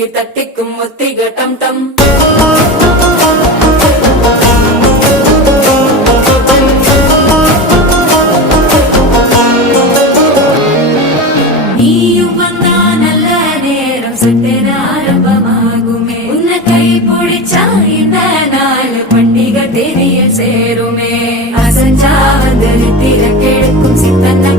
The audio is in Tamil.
இங்கே தட்டிக்கும் ஒத்திக டம் டம். நீயும் வந்தா நல்ல நேரம் சட்டென ஆரம்பமாகுமே. உன்னை கை பிடிச்சா இந்த நாள் பண்டிகை தெரிய சேருமே. அசஞ்சா வந்து நித்திர கெடுக்கும் சித்தன்ன